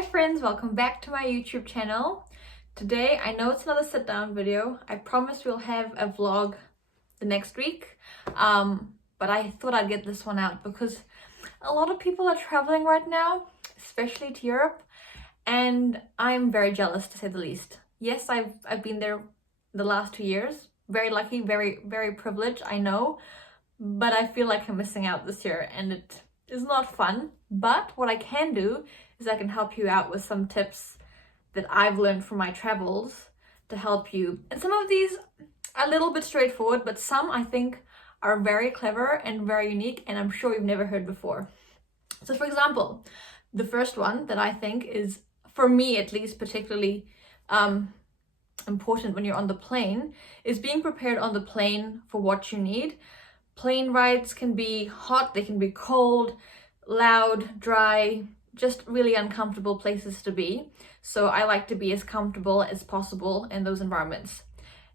Hi friends, welcome back to my YouTube channel. Today, I know it's another sit down video. I promise we'll have a vlog the next week. But I thought I'd get this one out because a lot of people are traveling right now, especially to Europe, and I'm very jealous to say the least. Yes, I've been there the last 2 years. Very lucky, very privileged, I know, but I feel like I'm missing out this year and it is not fun. But what I can do is I can help you out with some tips that I've learned from my travels to help you. And some of these are a little bit straightforward, but some I think are very clever and very unique, and I'm sure you've never heard before. So for example, the first one that I think is, for me at least, particularly important when you're on the plane is being prepared on the plane for what you need. Plane rides can be hot, they can be cold, loud, dry, just really uncomfortable places to be. So I like to be as comfortable as possible in those environments.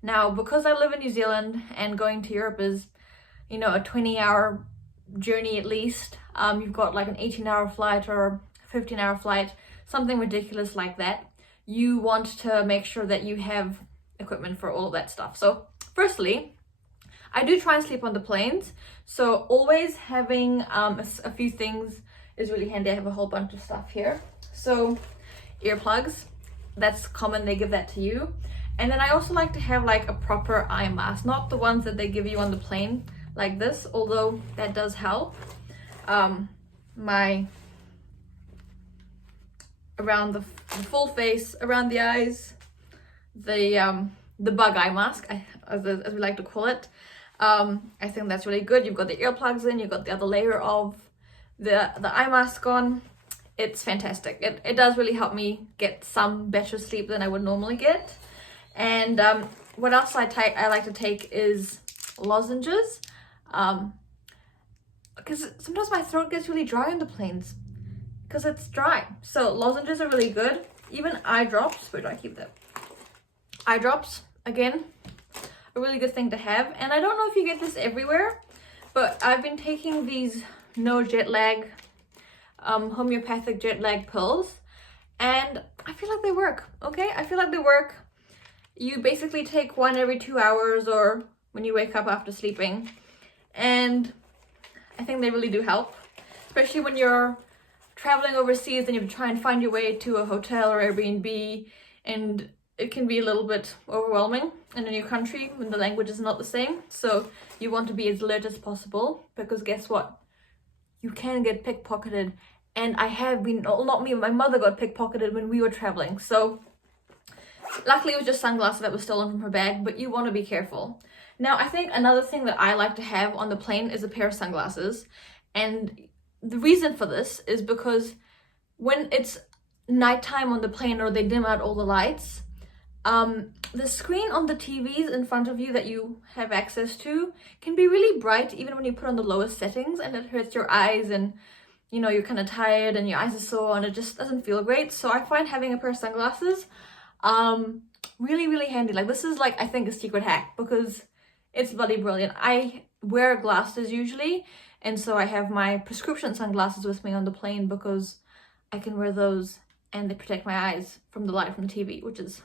Now, because I live in New Zealand and going to Europe is, a 20-hour journey at least, you've got like an 18-hour flight or 15-hour flight, something ridiculous like that. You want to make sure that you have equipment for all of that stuff. So firstly, I do try and sleep on the planes, so always having a few things is really handy. I have a whole bunch of stuff here. So earplugs, that's common, they give that to you. And then I also like to have like a proper eye mask, not the ones that they give you on the plane like this, although that does help. My around the full face, around the eyes, the bug eye mask, as we like to call it. I think that's really good. You've got the earplugs in, you've got the other layer of the eye mask on. It's fantastic. It does really help me get some better sleep than I would normally get. And what else I like to take is lozenges, because sometimes my throat gets really dry on the planes because it's dry. So lozenges are really good. Even eye drops. Where do I keep them? Eye drops, again, a really good thing to have. And I don't know if you get this everywhere, but I've been taking these no jet lag homeopathic jet lag pills, and I feel like they work. Okay, I feel like they work. You basically take one every 2 hours or when you wake up after sleeping, and I think they really do help, especially when you're traveling overseas and you have to try and find your way to a hotel or Airbnb, and it can be a little bit overwhelming in a new country when the language is not the same. So you want to be as alert as possible, because guess what? You can get pickpocketed, and I have been, not me, my mother got pickpocketed when we were traveling. So luckily it was just sunglasses that were stolen from her bag, but you want to be careful. Now, I think another thing that I like to have on the plane is a pair of sunglasses. And the reason for this is because when it's nighttime on the plane or they dim out all the lights, the screen on the TVs in front of you that you have access to can be really bright even when you put on the lowest settings, and it hurts your eyes, and you're kind of tired and your eyes are sore and it just doesn't feel great. So I find having a pair of sunglasses really handy. Like, this is like, I think, a secret hack because it's bloody brilliant. I wear glasses usually, and so I have my prescription sunglasses with me on the plane because I can wear those and they protect my eyes from the light from the TV, which is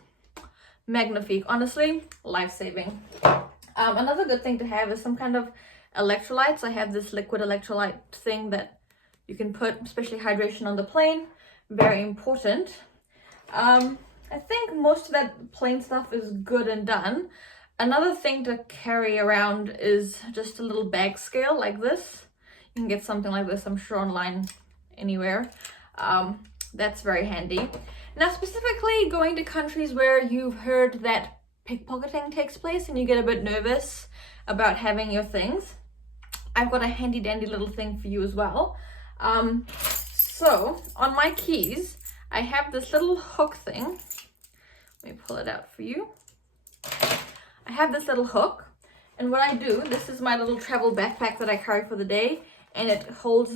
magnifique. Honestly, life-saving. Another good thing to have is some kind of electrolytes. I have this liquid electrolyte thing that you can put, especially hydration on the plane. Very important. I think most of that plane stuff is good and done. Another thing to carry around is just a little bag scale like this. You can get something like this, I'm sure, online anywhere. That's very handy. Now, specifically going to countries where you've heard that pickpocketing takes place and you get a bit nervous about having your things, I've got a handy dandy little thing for you as well. So on my keys, I have this little hook thing. Let me pull it out for you. I have this little hook, and what I do, this is my little travel backpack that I carry for the day, and it holds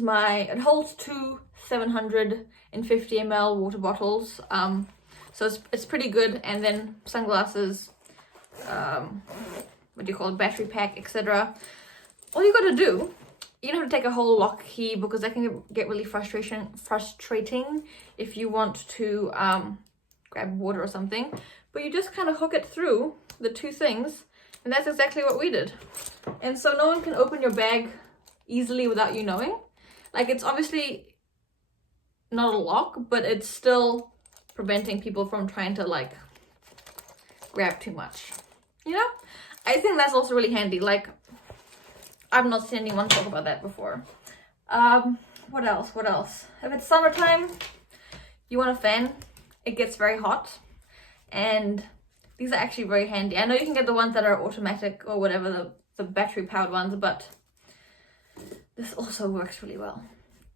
two 750 ml water bottles. So it's pretty good. And then sunglasses, what do you call it, battery pack, etc. All you gotta do you don't have to take a whole lock key because that can get really frustrating if you want to grab water or something. But you just kind of hook it through the two things, and that's exactly what we did. And so no one can open your bag easily without you knowing. Like, it's obviously not a lock, but it's still preventing people from trying to like grab too much, you know? I think that's also really handy. Like, I've not seen anyone talk about that before. What else? If it's summertime, you want a fan. It gets very hot, and these are actually very handy. I know you can get the ones that are automatic or whatever, the battery powered ones, but this also works really well.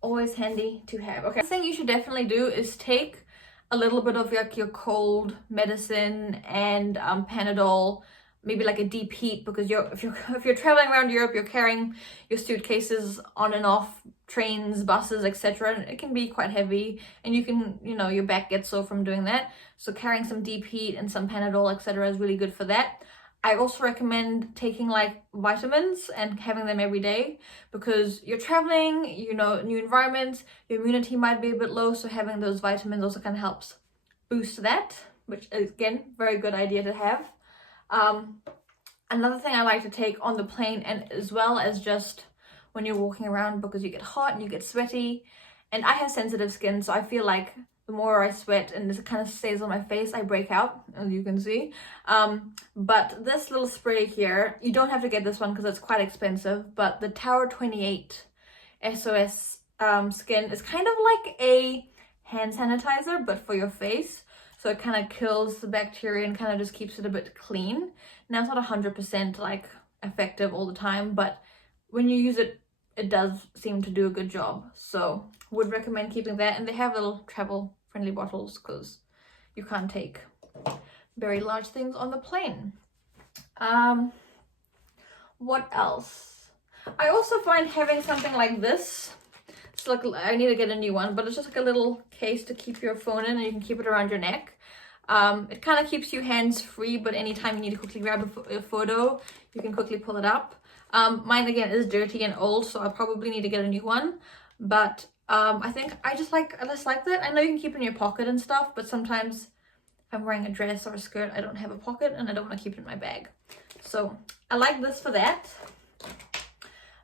Always handy to have. Okay, the thing you should definitely do is take a little bit of like your cold medicine and Panadol, maybe like a deep heat, because if you're traveling around Europe, you're carrying your suitcases on and off trains, buses, etc., and it can be quite heavy, and you can, you know, your back gets sore from doing that. So carrying some deep heat and some Panadol, etc., is really good for that. I also recommend taking like vitamins and having them every day, because you're traveling, you know, new environments, your immunity might be a bit low, so having those vitamins also kind of helps boost that, which is, again, very good idea to have. Another thing I like to take on the plane, and as well as just when you're walking around, because you get hot and you get sweaty, and I have sensitive skin, so I feel like the more I sweat and this kind of stays on my face, I break out, as you can see. But this little spray here, you don't have to get this one because it's quite expensive, but the Tower 28 SOS Skin is kind of like a hand sanitizer, but for your face. So it kind of kills the bacteria and kind of just keeps it a bit clean. Now, it's not 100% like effective all the time, but when you use it, it does seem to do a good job. So would recommend keeping that. And they have little travel friendly bottles because you can't take very large things on the plane. What else? I also find having something like this, it's like, I need to get a new one, but it's just like a little case to keep your phone in, and you can keep it around your neck. It kind of keeps you hands free, but anytime you need to quickly grab a photo, you can quickly pull it up. Mine again is dirty and old, so I probably need to get a new one, but I think I just like that. I know you can keep it in your pocket and stuff, but sometimes if I'm wearing a dress or a skirt, I don't have a pocket and I don't want to keep it in my bag. So I like this for that.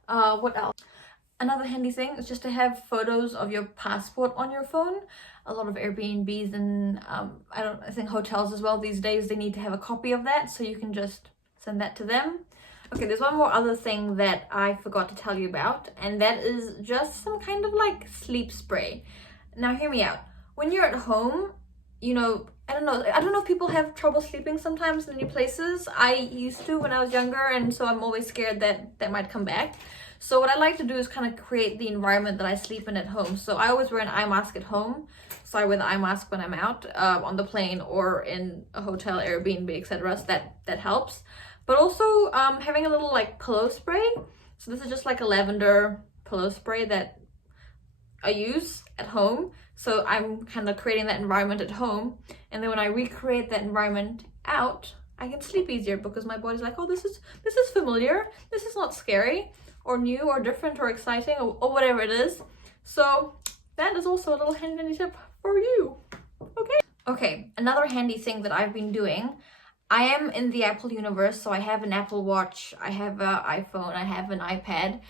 What else? Another handy thing is just to have photos of your passport on your phone. A lot of Airbnbs and I think hotels as well these days, they need to have a copy of that, so you can just send that to them. Okay, there's one more other thing that I forgot to tell you about, and that is just some kind of like sleep spray. Now hear me out. When you're at home, you know, I don't know if people have trouble sleeping sometimes in new places. I used to when I was younger, and so I'm always scared that that might come back. So what I like to do is kind of create the environment that I sleep in at home. So I always wear an eye mask at home. So I wear the eye mask when I'm out on the plane or in a hotel, Airbnb, etc. So that helps. But also having a little like pillow spray. So this is just like a lavender pillow spray that I use at home. So I'm kind of creating that environment at home. And then when I recreate that environment out, I can sleep easier because my body's like, oh, this is familiar. This is not scary or new or different or exciting or whatever it is. So that is also a little handy tip for you. Okay, another handy thing that I've been doing, I am in the Apple universe, so I have an Apple Watch, I have an iPhone, I have an iPad.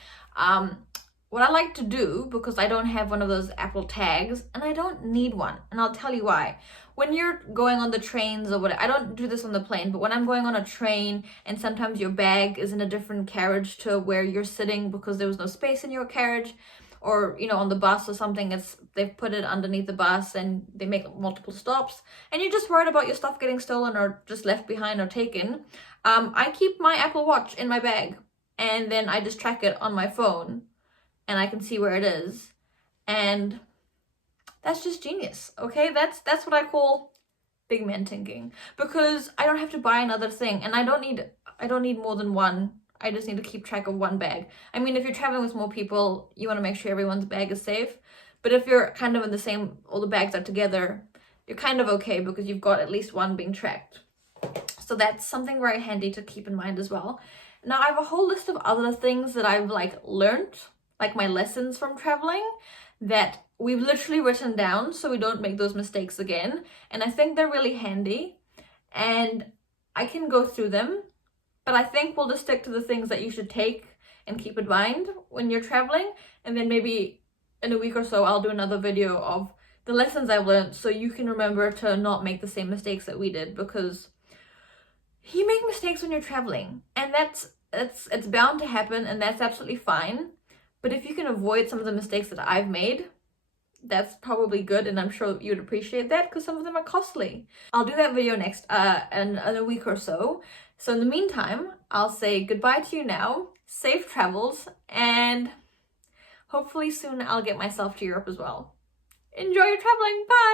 What I like to do, because I don't have one of those Apple tags, and I don't need one, and I'll tell you why. When you're going on the trains or whatever, I don't do this on the plane, but when I'm going on a train and sometimes your bag is in a different carriage to where you're sitting because there was no space in your carriage, or, you know, on the bus or something, they've put it underneath the bus and they make multiple stops, and you're just worried about your stuff getting stolen or just left behind or taken. I keep my Apple Watch in my bag, and then I just track it on my phone, and I can see where it is, and that's just genius. Okay, that's what I call big man thinking, because I don't have to buy another thing, and I don't need more than one. I just need to keep track of one bag. I mean, if you're traveling with more people, you want to make sure everyone's bag is safe. But if you're kind of in the same, all the bags are together, you're kind of okay because you've got at least one being tracked. So that's something very handy to keep in mind as well. Now I have a whole list of other things that I've like learned like my lessons from traveling that we've literally written down so we don't make those mistakes again. And I think they're really handy and I can go through them, but I think we'll just stick to the things that you should take and keep in mind when you're traveling. And then maybe in a week or so, I'll do another video of the lessons I've learned so you can remember to not make the same mistakes that we did, because you make mistakes when you're traveling and it's bound to happen, and that's absolutely fine. But if you can avoid some of the mistakes that I've made, that's probably good, and I'm sure you'd appreciate that because some of them are costly. I'll do that video next in a week or so. So in the meantime, I'll say goodbye to you now, safe travels, and hopefully soon I'll get myself to Europe as well. Enjoy your traveling, bye!